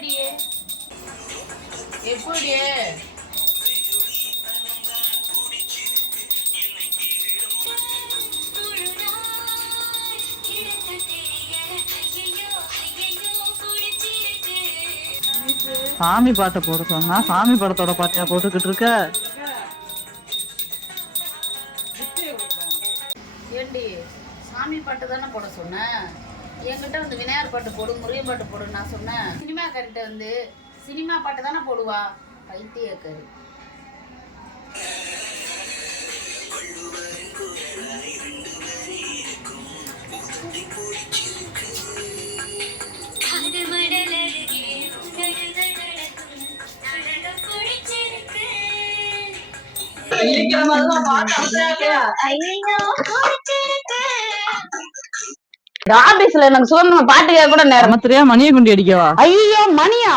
எப்படியே எப்படியே சாமி பாட்டை போட சொன்னா சாமி படத்தோட பாட்டையா போட்டுக்கிட்டு இருக்க? ஏண்டி சாமி பாட்டு தானே போட சொன்னேன். என்கிட்ட வந்து விநாயகர் பாட்டு போடு, முருகன் பாட்டு போடுன்னு நான் சொன்னேன். சினிமா கறிட்ட வந்து சினிமா பாட்டு தானே போடுவா, பைத்தியக்காரி. ஆபீஸ்ல எனக்கு சுதந்திரம் பாட்டுக்கா கூட நேரம் தெரியா மணியை குண்டி அடிக்கவா? ஐயோ மணியா